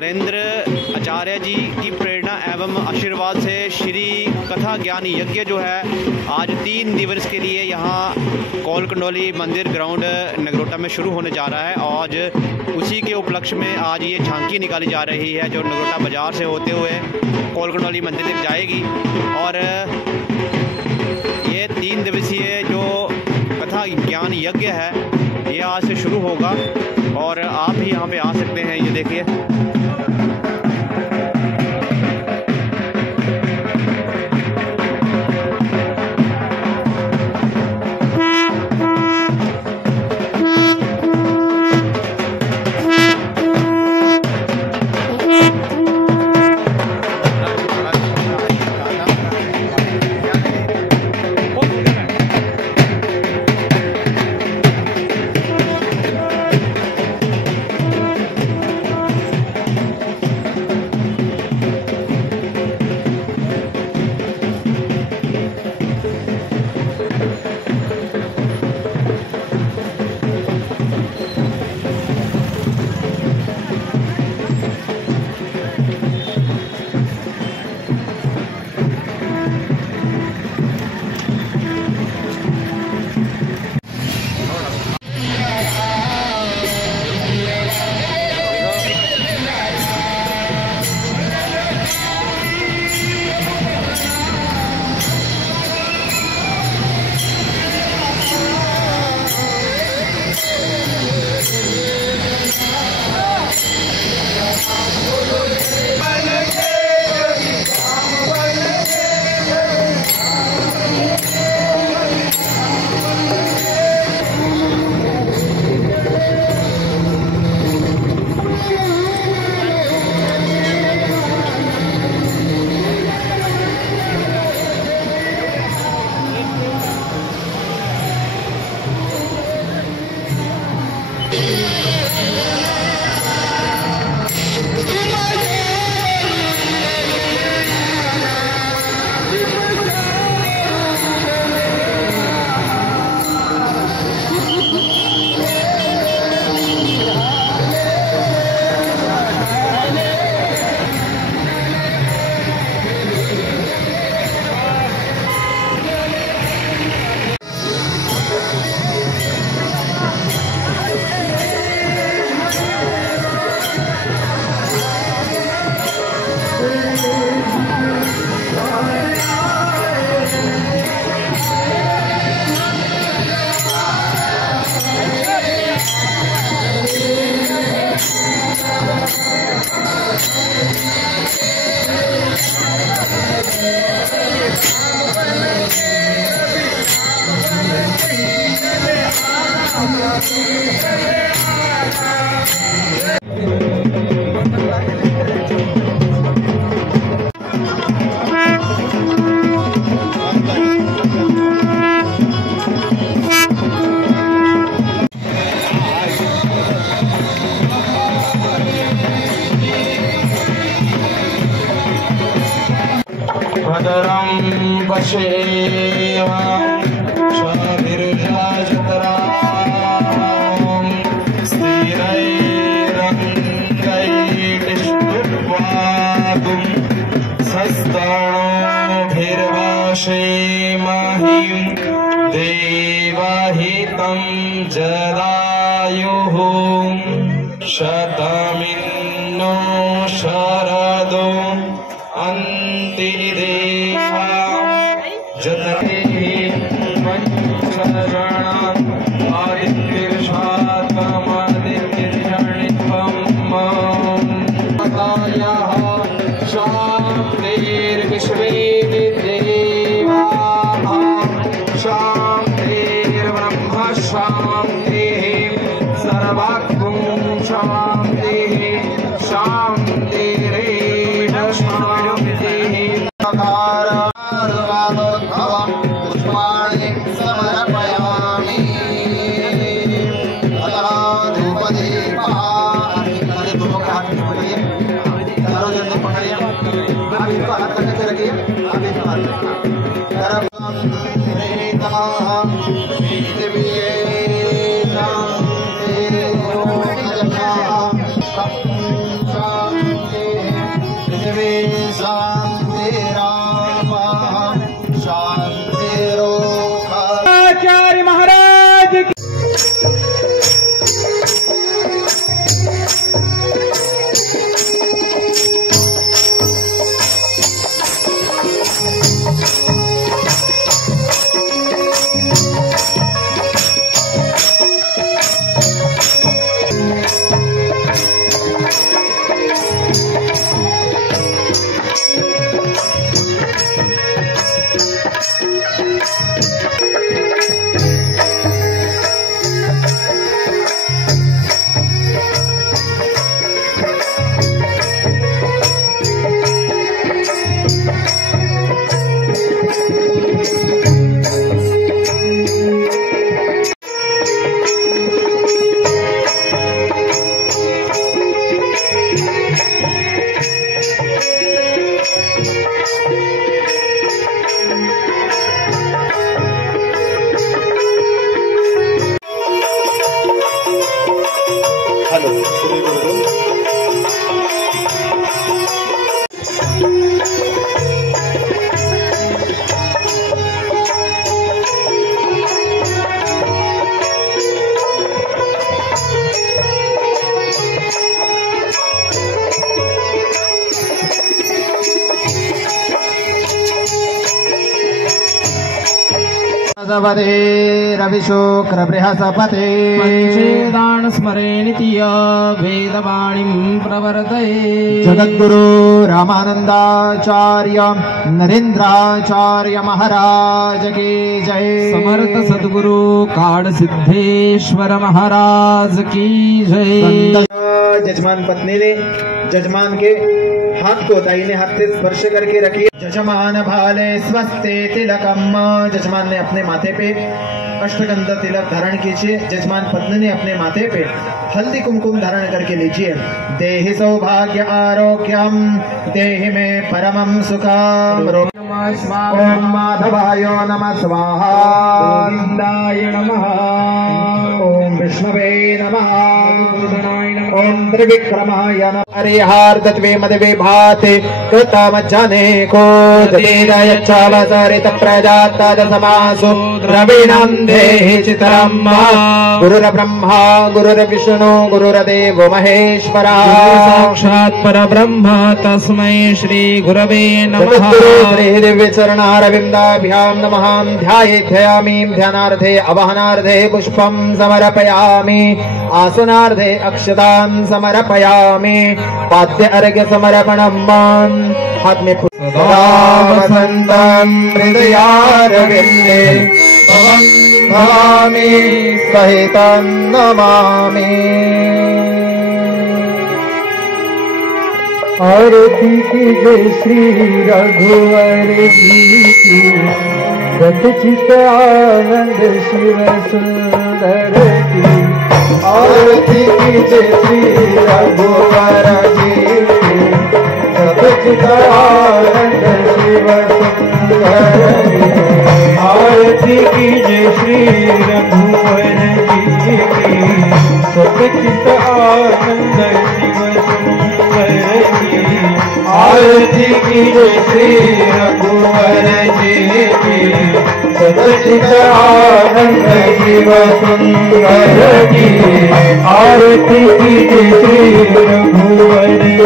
नरेंद्र आचार्य जी की प्रेरणा एवं आशीर्वाद से श्री कथा ज्ञान यज्ञ जो है आज 3 दिवस के लिए यहाँ कोल कंडोली मंदिर ग्राउंड नगरोटा में शुरू होने जा रहा है। आज उसी के उपलक्ष्य में आज ये झांकी निकाली जा रही है जो नगरोटा बाज़ार से होते हुए कोल कंडोली मंदिर तक जाएगी। और ये 3 दिवसीय जो कथा ज्ञान यज्ञ है ये आज से शुरू होगा और आप भी यहाँ पे आ सकते हैं। ये देखिए भद्रं पश्येम शभिर्जाजतरां स्थिरैरङ्गैर्निष्टुप्वागुं सस्तनोभिर्वशेमहिं देवहितं जदायुः शतमिन्नो शरदो अन्तिदेवा जतरे पंचशरणं आदित्यर्षात्मदित्यर्षणित्वं मातायाः शान्तिर्विश्वे देवाः शान्तिर्ब्रह्म शान्तिः सर्वगुं शान्तिः शान्तिरेव शान्तिः पुष्पाणि समर्पयामि अतः धूपदीपः पार्वते रविशुक्र बृहस्पते पंचेदान स्मरेनिति वेदवाणीं प्रवर्तये जगद्गुरु रामानंदाचार्य नरेंद्राचार्य महाराज की जय। समर्थ सद्गुरु काड सिद्धेश्वर महाराज की जय। जजमान पत्नी ने जजमान के हाथ को दाहिने हाथ से स्पर्श करके रखिए। जजमान भाले स्वस्ते तिलकम, जजमान ने अपने माथे पे अष्टगंध तिलक धारण कीजिए। जजमान पत्नी ने अपने माथे पे हल्दी कुमकुम धारण करके लीजिए। देहि सौभाग्य आरोग्यम देहि में परमं सुखम। ओम माधवाय नमः स्वाहा, गोविंदाय नमः, ओम विष्णवे नमः, ओम त्रिविक्रमाय नमः। हरिहार तत्वे मदवे भाते कृतमज्जने को देदयच्छावसरित प्रजातद समासो द्रविणं देहि चित्रम्। गुरुर्ब्रह्मा गुरुर्विष्णु गुरुर्देवो महेश्वरः, साक्षात् परब्रह्म तस्मै श्री गुरवे नमः। दिव्यचरणारविन्दाभ्यां नमः। ध्यायामि ध्यानार्थे अवहनार्थे पुष्पं समर्पयामि, आसनार्थे अक्षतां समर्पयामि, पाद्य अर्घ्य समर्पणं हाथ में सदा वसन्तं हृदयारविन्दे भवं भवामि सहितं नमामि। आरती कीजिए श्री रघुवर जी की, सतचित आनंद शिव सुंदर की। आरती कीजिए श्री रघुवर जी की, सतचित आनंद शिव सुंदर की। आरती कीजिए श्री रघुवर जी की, सतचित आनंद शिव सुंदर की। आरती कीजिए श्री रघुवर जी की, सतचित आनंद शिव सुंदर की। आरती कीजिए श्री रघुवर जी।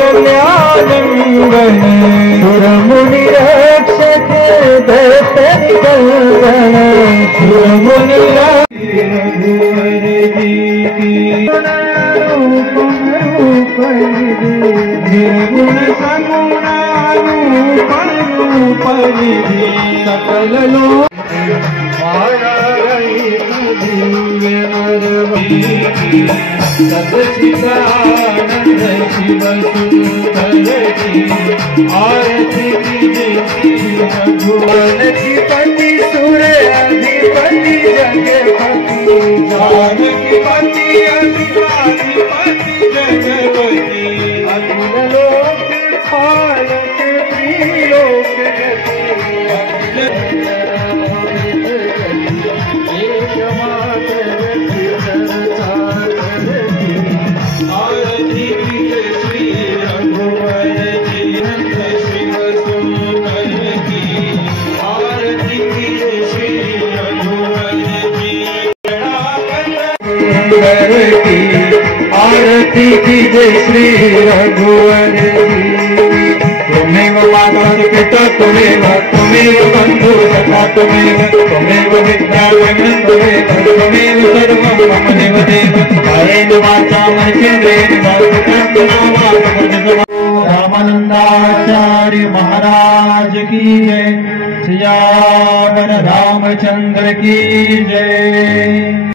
कौशल्यालिंगन सुरमुनि रक्षक दैत्य निकंदन, सुरमुनि रघुवर जी निर्गुण सगुणारूपरि सकल लोक सतचित आनंद शिव सुंदर की। आरती कीजिए श्री रघुवर की पति सुर अधिपति जगपति, जानकी पति अधिपति जगपति, अखिल लोक पालक त्रिलोक गति, आरती कीजिए श्री रघुवर जी शिव सुंदर की। आरती कीजिए श्री रघुवर जी की। आरती कीजिए श्री रघुवर जी। त्वमेव माता पिता त्वमेव बंधु सखा त्वमेव विद्या त्वमेव सर्वं मम देव। कायेन वाचा मनसेन्द्रियेण रामानंदाचार्य महाराज की जय। सियावर रामचंद्र की जय।